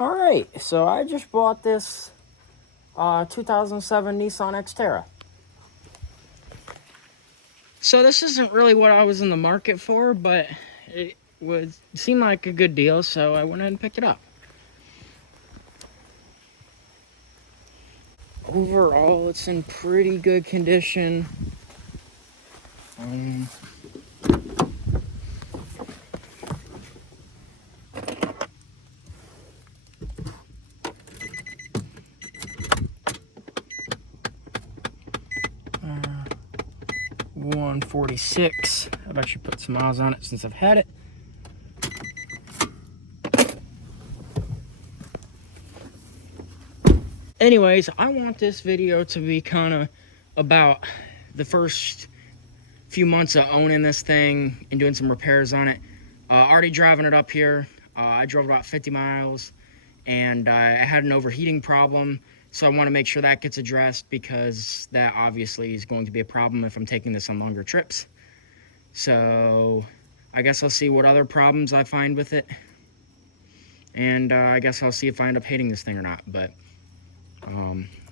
All right, so I just bought this 2007 Nissan Xterra. So this isn't really what I was in the market for, but it seemed like a good deal, so I went ahead and picked it up. Overall, it's in pretty good condition. 146. I've actually put some miles on it since I've had it. Anyways, I want this video to be kind of about the first few months of owning this thing and doing some repairs on it. Already driving it up here. I drove about 50 miles and I had an overheating problem. So I want to make sure that gets addressed, because that obviously is going to be a problem if I'm taking this on longer trips. So I guess I'll see what other problems I find with it. And I guess I'll see if I end up hating this thing or not. But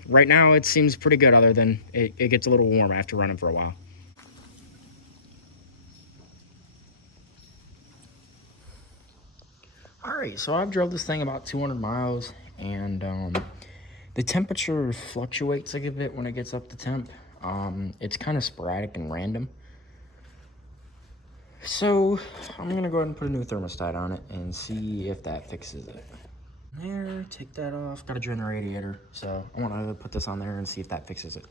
right now it seems pretty good, other than it gets a little warm after running for a while. Alright, so I've drove this thing about 200 miles, and the temperature fluctuates like a bit when it gets up to temp. It's kind of sporadic and random. So I'm gonna go ahead and put a new thermostat on it and see if that fixes it. There, take that off. Gotta drain the radiator, so I want to put this on there and see if that fixes it.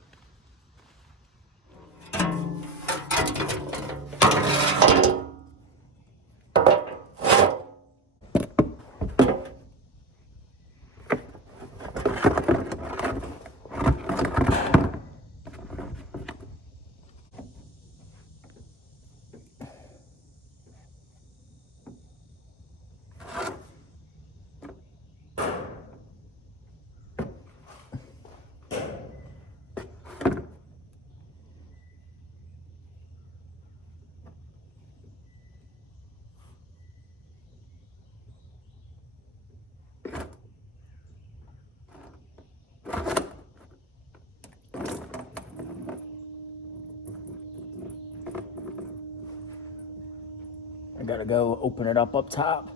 I gotta go open it up top.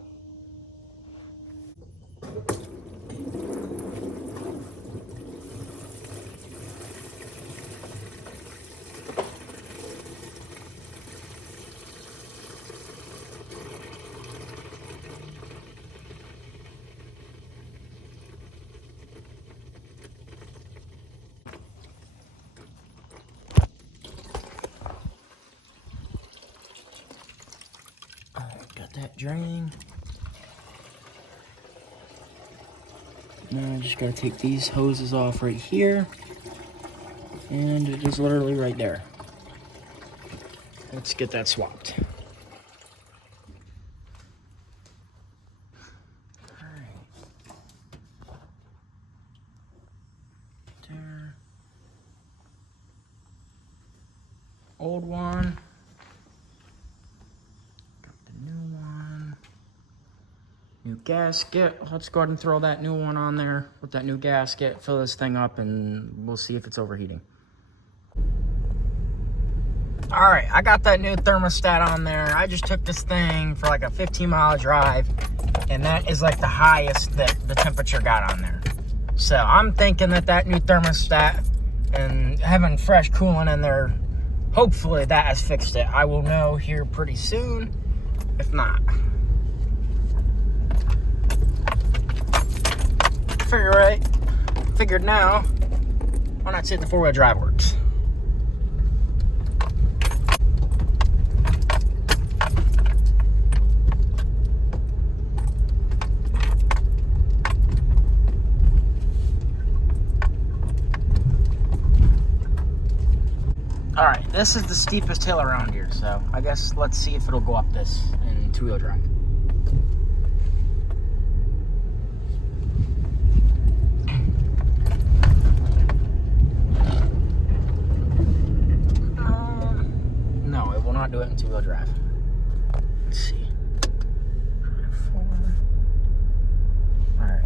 Got that drain. Now I just gotta take these hoses off right here. And it is literally right there. Let's get that swapped. There. Old one. Got the new one. New gasket. Let's go ahead and throw that new one on there with that new gasket. Fill this thing up and we'll see if it's overheating. All right, I got that new thermostat on there. I just took this thing for like a 15-mile drive, and that is like the highest that the temperature got on there. So I'm thinking that new thermostat and having fresh coolant in there, hopefully that has fixed it. I will know here pretty soon, if not. Figured now, why not see if the four-wheel drive works? All right, this is the steepest hill around here, so I guess let's see if it'll go up this in two-wheel drive. No, it will not do it in two-wheel drive. Let's see. Drive 4. All right.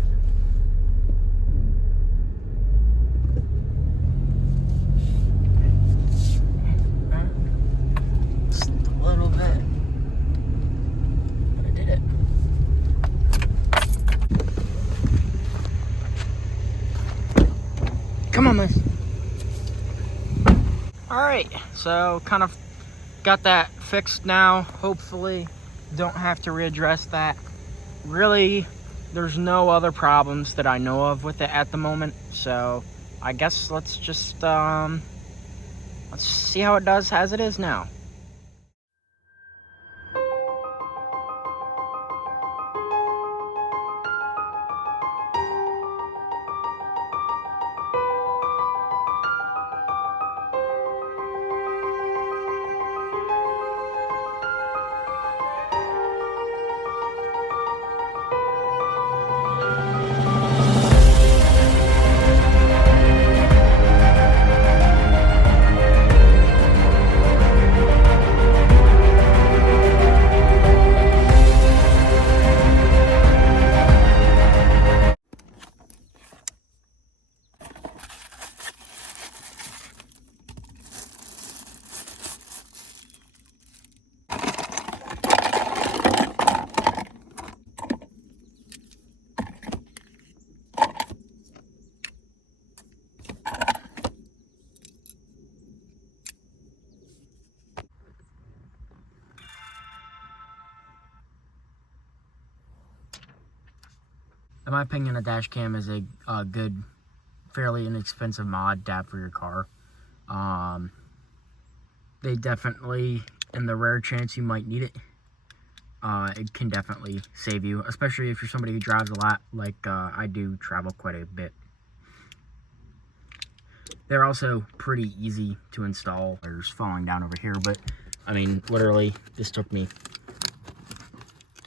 Alright, so kind of got that fixed now. Hopefully don't have to readdress that. Really, there's no other problems that I know of with it at the moment, so I guess let's just let's see how it does as it is now. In my opinion, a dash cam is a good, fairly inexpensive mod to have for your car. They definitely, in the rare chance you might need it, it can definitely save you, especially if you're somebody who drives a lot, like I do travel quite a bit. They're also pretty easy to install. There's falling down over here, but I mean, literally, this took me,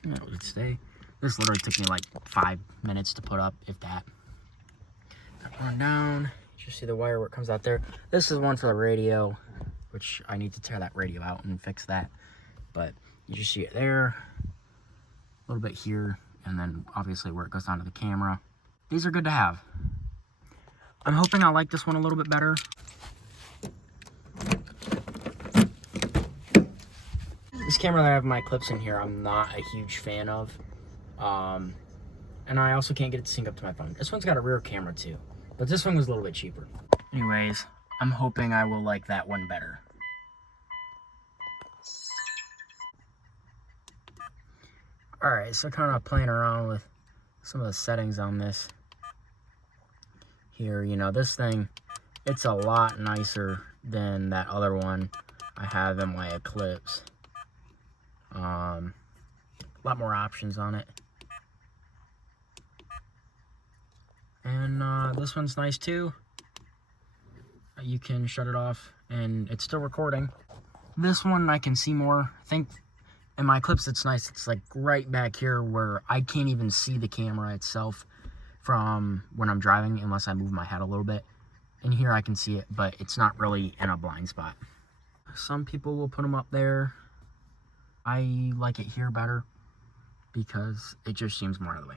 what would it stay? This literally took me like 5 minutes to put up, if that. Run down, you see the wire where it comes out there. This is one for the radio, which I need to tear that radio out and fix that. But you just see it there, a little bit here, and then obviously where it goes down to the camera. These are good to have. I'm hoping I like this one a little bit better. This camera that I have my clips in here, I'm not a huge fan of. And I also can't get it to sync up to my phone. This one's got a rear camera too, but this one was a little bit cheaper. Anyways, I'm hoping I will like that one better. Alright, so kind of playing around with some of the settings on this here. You know, this thing, it's a lot nicer than that other one I have in my Eclipse. A lot more options on it. And this one's nice too. You can shut it off and it's still recording. This one I can see more. I think in my Eclipse it's nice. It's like right back here where I can't even see the camera itself from when I'm driving unless I move my head a little bit. And here I can see it, but it's not really in a blind spot. Some people will put them up there. I like it here better because it just seems more out of the way.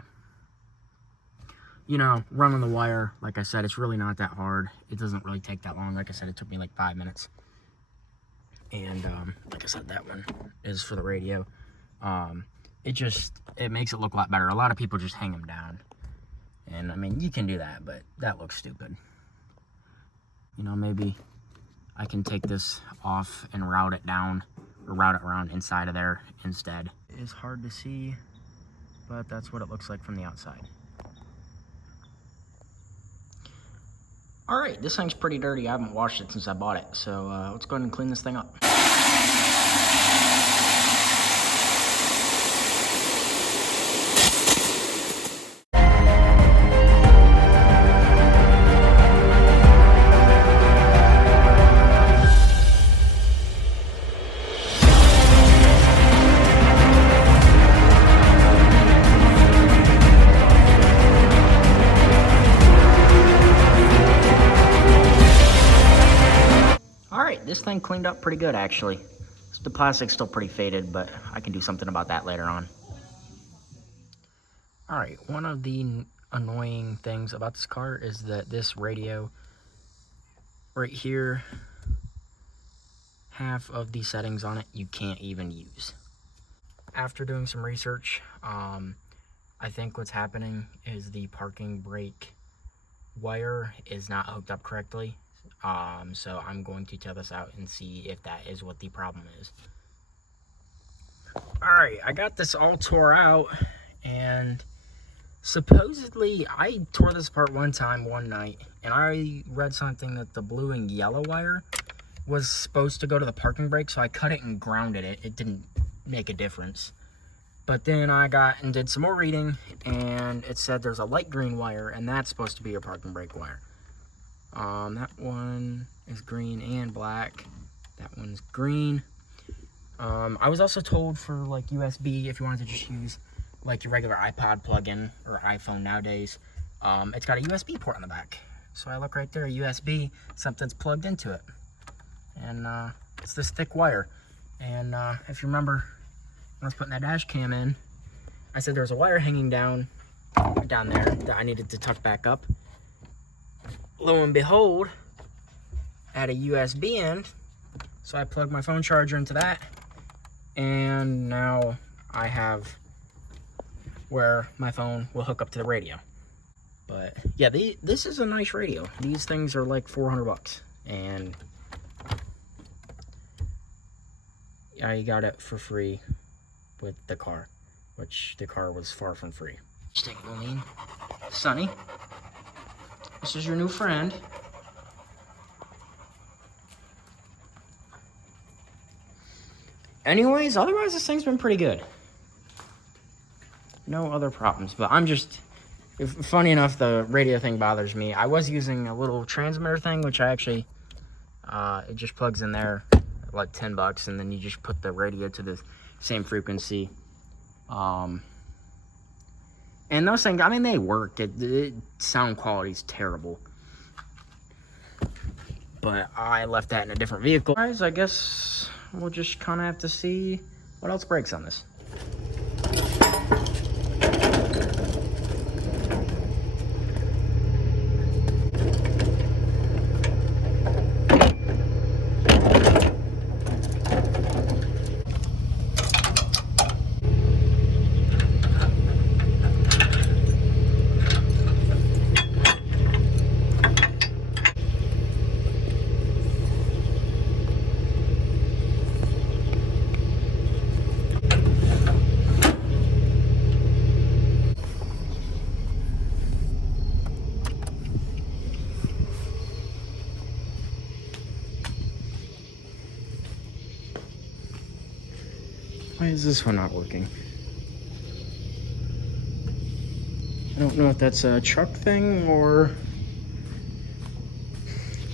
You know, running the wire, like I said, it's really not that hard. It doesn't really take that long. Like I said, it took me like 5 minutes. And like I said, that one is for the radio. It makes it look a lot better. A lot of people just hang them down. And I mean, you can do that, but that looks stupid. You know, maybe I can take this off and route it down, or route it around inside of there instead. It is hard to see, but that's what it looks like from the outside. Alright, this thing's pretty dirty. I haven't washed it since I bought it, so let's go ahead and clean this thing up. This thing cleaned up pretty good, actually. The plastic's still pretty faded, but I can do something about that later on. Alright, one of the annoying things about this car is that this radio right here, half of the settings on it you can't even use. After doing some research, I think what's happening is the parking brake wire is not hooked up correctly. So I'm going to test this out and see if that is what the problem is. Alright, I got this all tore out, and supposedly I tore this apart one time, one night, and I read something that the blue and yellow wire was supposed to go to the parking brake, so I cut it and grounded it. It didn't make a difference. But then I got and did some more reading, and it said there's a light green wire, and that's supposed to be your parking brake wire. That one is green and black. That one's green. I was also told for like USB, if you wanted to just use like your regular iPod plug-in or iPhone nowadays, it's got a USB port on the back. So I look right there, USB, something's plugged into it. And it's this thick wire. And if you remember, when I was putting that dash cam in, I said there was a wire hanging down there that I needed to tuck back up. Lo and behold, I had a USB end, so I plugged my phone charger into that, and now I have where my phone will hook up to the radio. But yeah, this is a nice radio. These things are like 400 bucks, and I got it for free with the car, which the car was far from free. Just take a lean. Sonny, this is your new friend. Anyways, otherwise this thing's been pretty good. No other problems, but I'm just, funny enough, the radio thing bothers me. I was using a little transmitter thing, which I actually, it just plugs in there, like 10 bucks, and then you just put the radio to the same frequency. And those things, I mean, they work. Sound quality's terrible. But I left that in a different vehicle. Guys, I guess we'll just kind of have to see what else breaks on this. Why is this one not working? I don't know if that's a truck thing or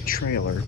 trailer.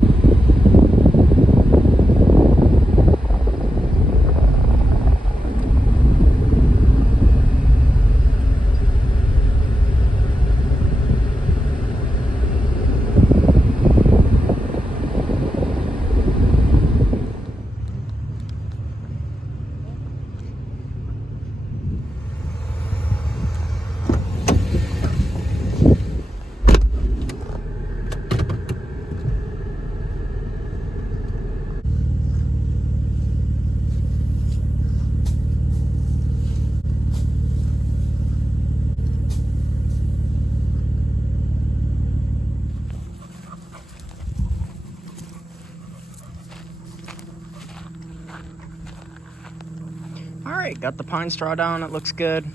Alright, got the pine straw down, it looks good.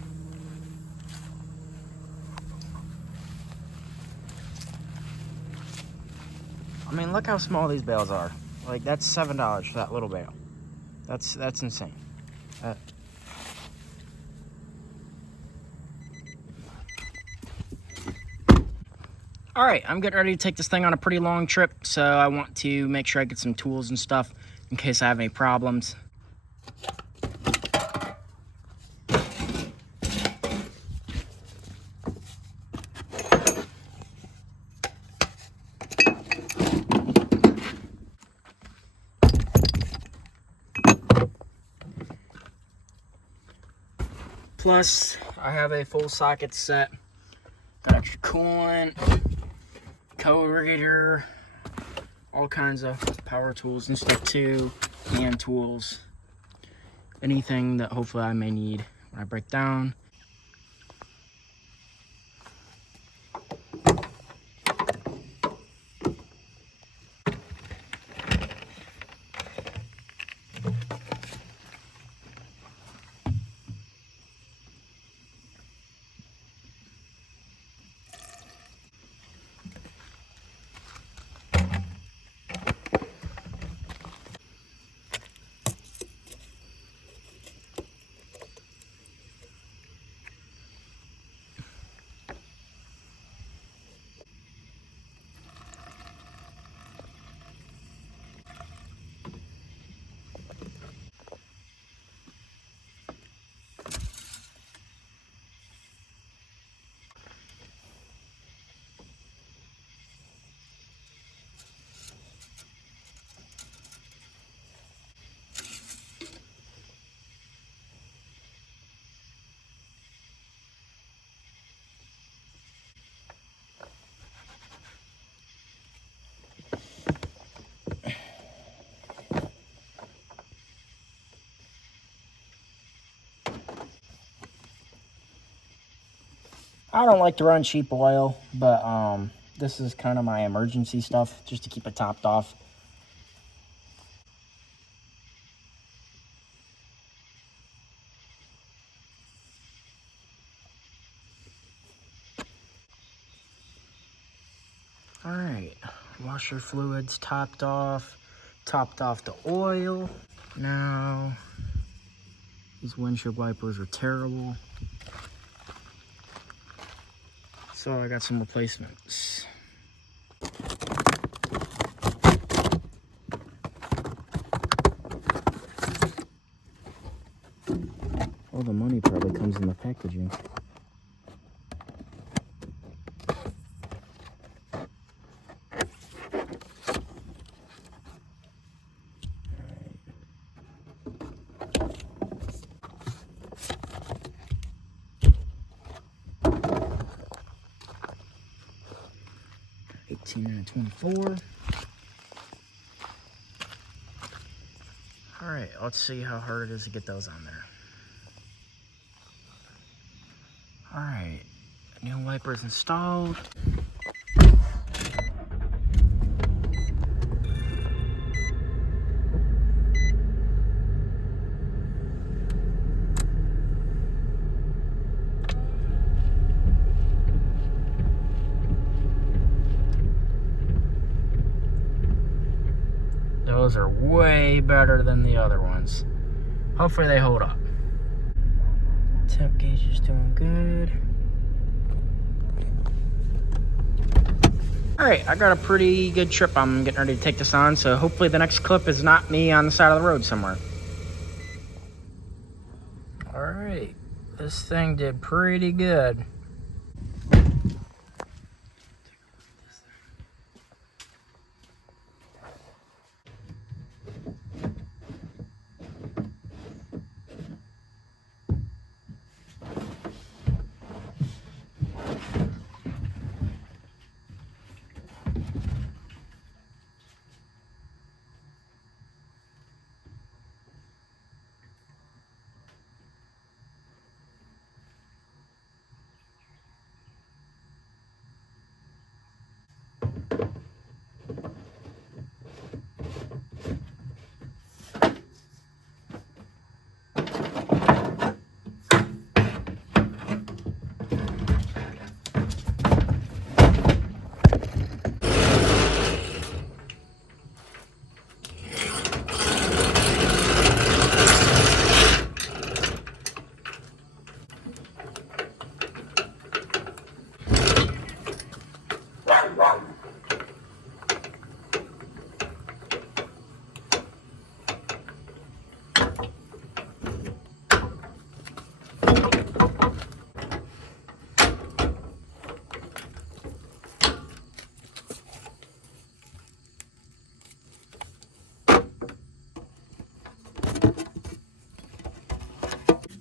I mean, look how small these bales are. Like, that's $7 for that little bale. That's insane. Alright, I'm getting ready to take this thing on a pretty long trip, so I want to make sure I get some tools and stuff in case I have any problems. Plus, I have a full socket set. Got extra coolant, co-reader, all kinds of power tools and stuff too, hand tools, anything that hopefully I may need when I break down. I don't like to run cheap oil, but this is kind of my emergency stuff, just to keep it topped off. All right, washer fluids topped off the oil. Now, these windshield wipers are terrible, so I got some replacements. All the money probably comes in the packaging. And a 24. All right, let's see how hard it is to get those on there. All right, new wipers installed. Those are way better than the other ones. Hopefully they hold up. Temp gauge is doing good. All right, I got a pretty good trip I'm getting ready to take this on, so hopefully the next clip is not me on the side of the road somewhere. All right, this thing did pretty good.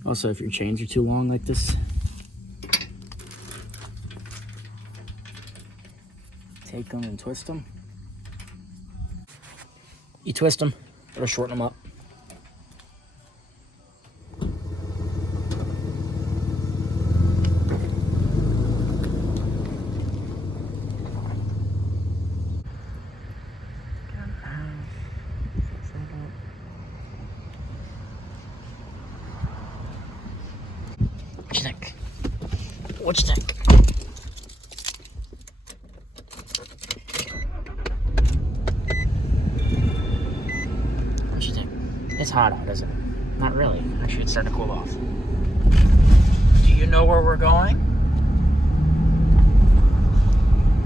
Also, if your chains are too long like this, take them and twist them. You twist them, it'll shorten them up. What you think? What you think? What you think? It's hot out, isn't it? Not really. Actually, it's starting to cool off. Do you know where we're going?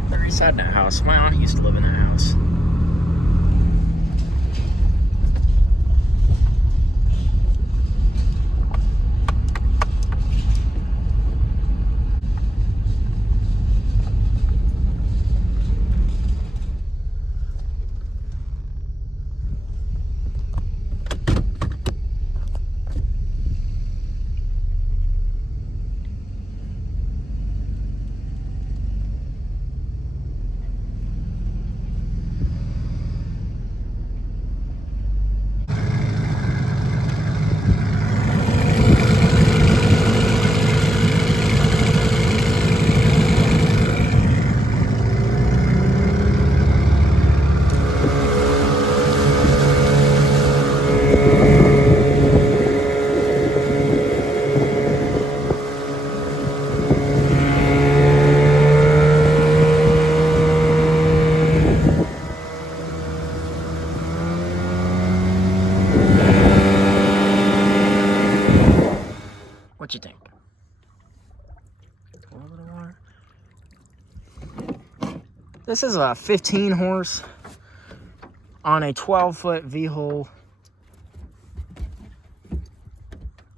They're inside that house. My aunt used to live in that house. this is a 15 horse on a 12-foot V-hole.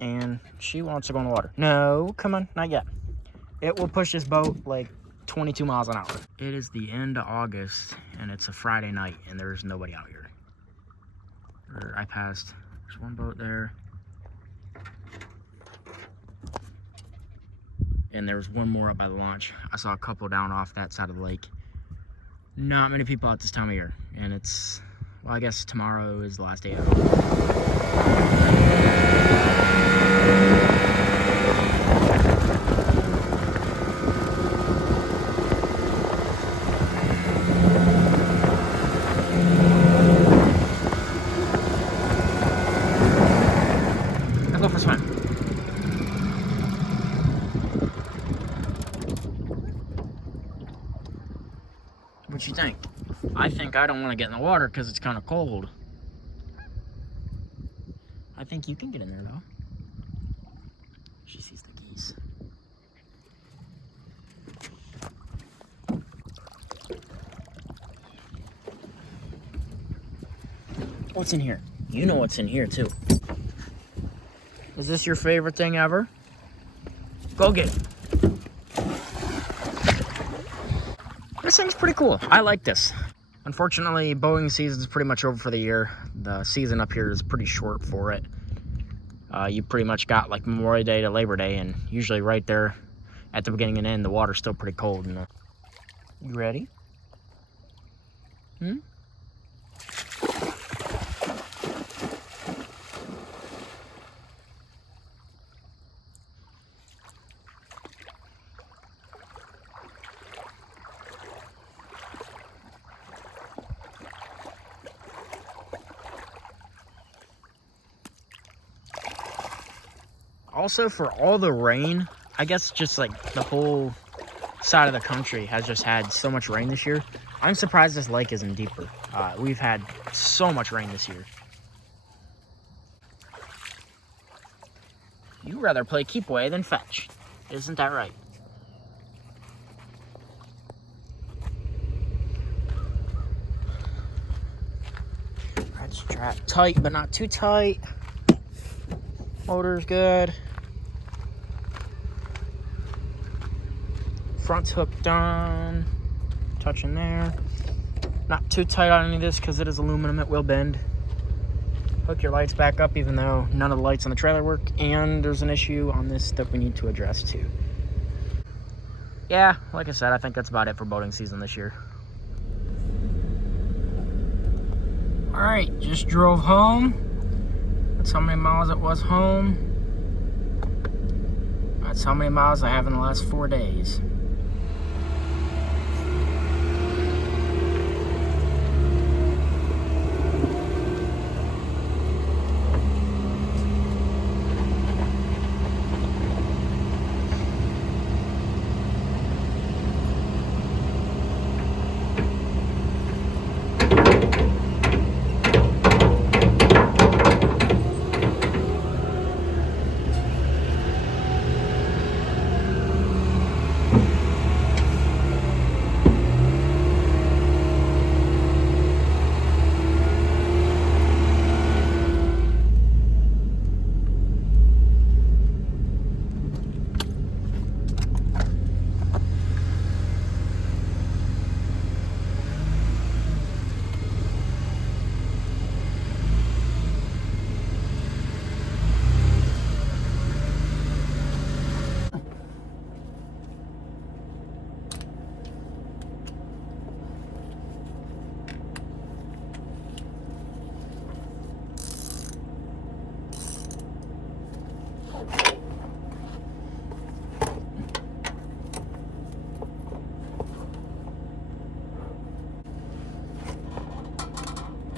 And she wants to go in the water. No, come on, not yet. It will push this boat like 22 miles an hour. It is the end of August, and it's a Friday night, and there's nobody out here. I passed, there's one boat there. And there was one more up by the launch. I saw a couple down off that side of the lake. Not many people at this time of year. And it's, well, I guess tomorrow is the last day out. I'll go for a swim. What you think? I think I don't want to get in the water because it's kind of cold. I think you can get in there though. She sees the geese. What's in here? You know what's in here too. Is this your favorite thing ever? Go get it. This thing's pretty cool. I like this. Unfortunately, boating season is pretty much over for the year. The season up here is pretty short for it. You pretty much got like Memorial Day to Labor Day, and usually right there at the beginning and end, the water's still pretty cold. You ready? Also, for all the rain, I guess just like the whole side of the country has just had so much rain this year. I'm surprised this lake isn't deeper. We've had so much rain this year. You'd rather play keep away than fetch. Isn't that right? Red strap tight, but not too tight. Motor's good. Front's hooked on. Touching there. Not too tight on any of this because it is aluminum. It will bend. Hook your lights back up even though none of the lights on the trailer work. And there's an issue on this that we need to address too. Yeah, like I said, I think that's about it for boating season this year. Alright, just drove home. That's how many miles it was home. That's how many miles I have in the last 4 days.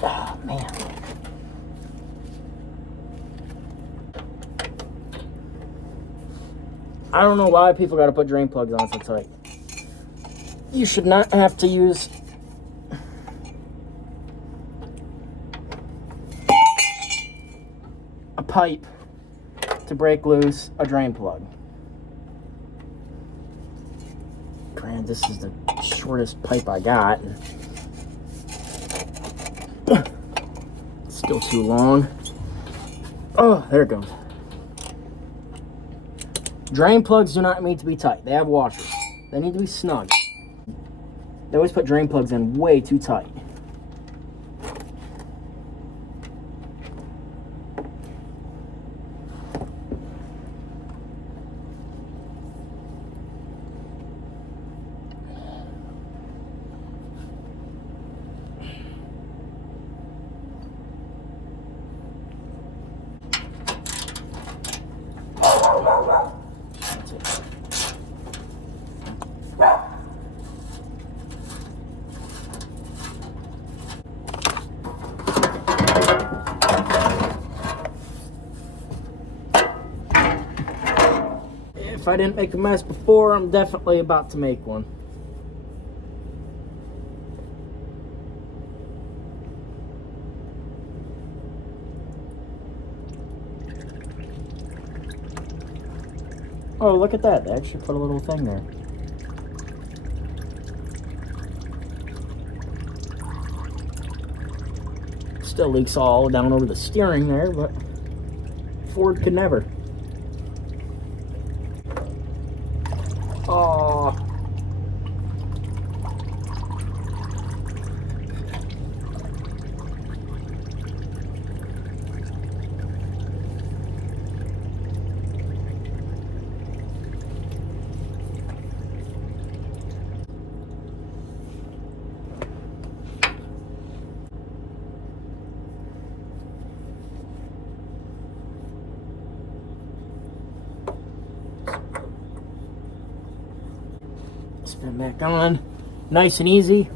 Oh, man. I don't know why people gotta put drain plugs on so tight. You should not have to use a pipe to break loose a drain plug. Granted, this is the shortest pipe I got. Still too long. Oh, there it goes. Drain plugs do not need to be tight. They have washers. They need to be snug. They always put drain plugs in way too tight. If I didn't make a mess before, I'm definitely about to make one. Oh, look at that. They actually put a little thing there. Still leaks all down over the steering there, but Ford could never. Oh. Spin it back on. Nice and easy.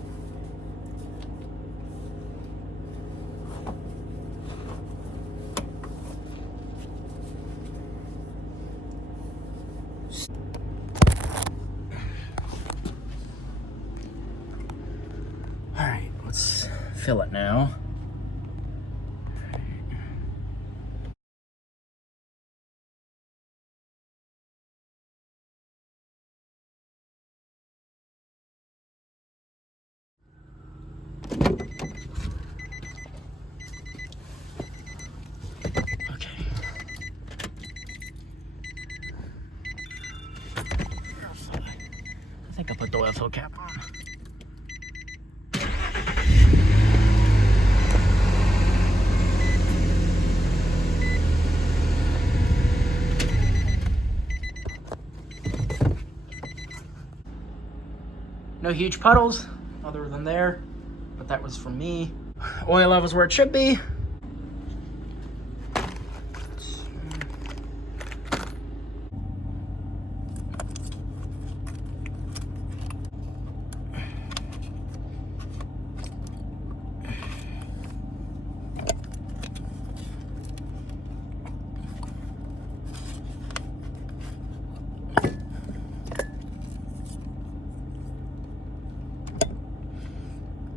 Alright, let's fill it now. I think I put the oil fill cap on. No huge puddles other than there, but that was from me. Oil level's where it should be.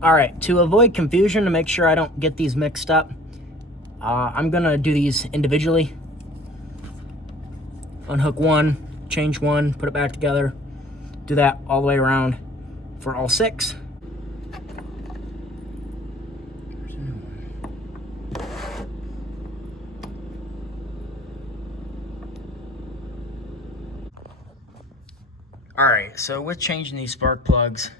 All right, to avoid confusion, to make sure I don't get these mixed up, I'm gonna do these individually. Unhook one, change one, put it back together. Do that all the way around for all 6. All right, so with changing these spark plugs,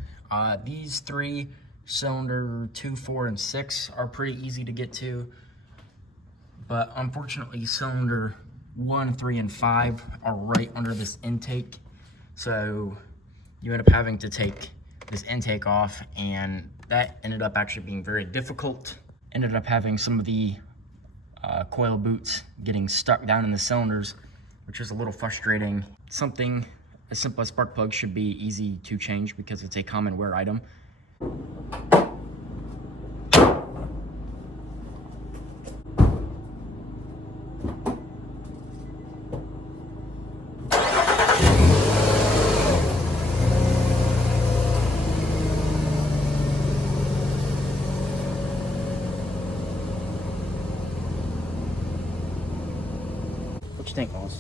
these 3, cylinder 2, 4, and 6 are pretty easy to get to, but unfortunately cylinder 1, 3, and 5 are right under this intake, so you end up having to take this intake off, and that ended up actually being very difficult. Ended up having some of the coil boots getting stuck down in the cylinders, which is a little frustrating. Something as simple as spark plugs should be easy to change because it's a common wear item. What you think, Moss?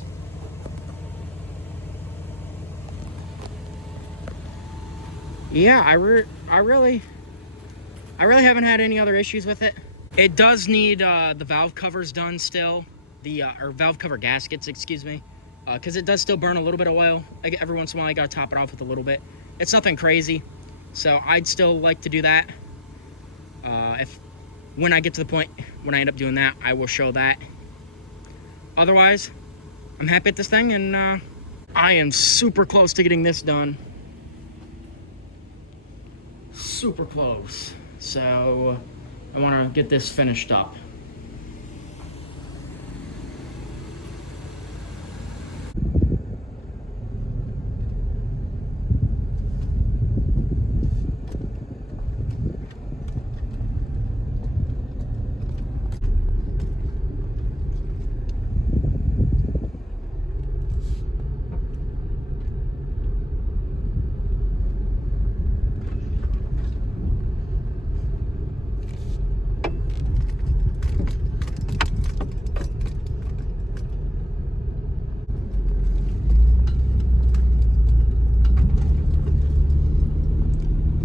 yeah, I really haven't had any other issues with it. It does need the valve covers done still, or valve cover gaskets, excuse me, because it does still burn a little bit of oil. Every once in a while, I gotta top it off with a little bit. It's nothing crazy, so I'd still like to do that. When I get to the point when I end up doing that, I will show that. Otherwise, I'm happy with this thing, and I am super close to getting this done. Super close. So I want to get this finished up.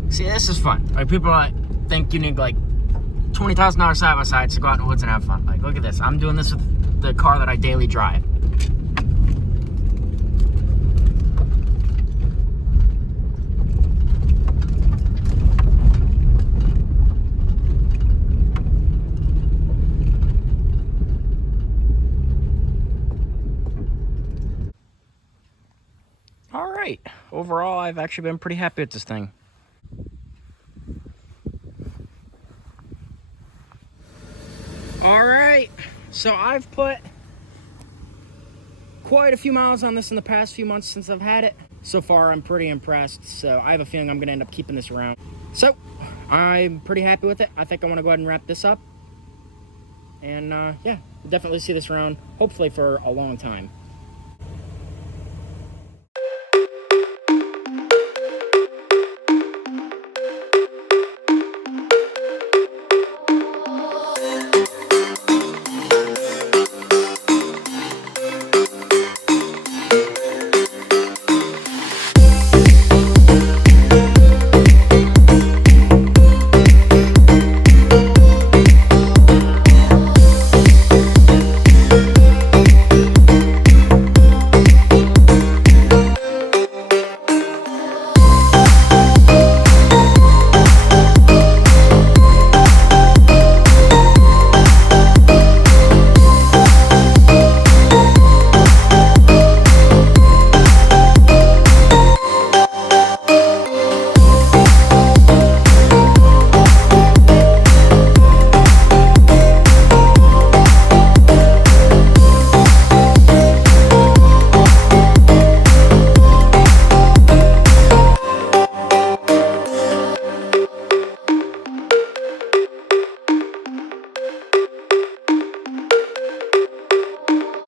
See, this is fun. Like, people think you need like $20,000 side-by-sides to go out in the woods and have fun. Like, look at this. I'm doing this with the car that I daily drive. All right. Overall, I've actually been pretty happy with this thing. All right. So I've put quite a few miles on this in the past few months since I've had it. So far, I'm pretty impressed. So I have a feeling I'm going to end up keeping this around. So I'm pretty happy with it. I think I want to go ahead and wrap this up. And yeah, we'll definitely see this around, hopefully for a long time.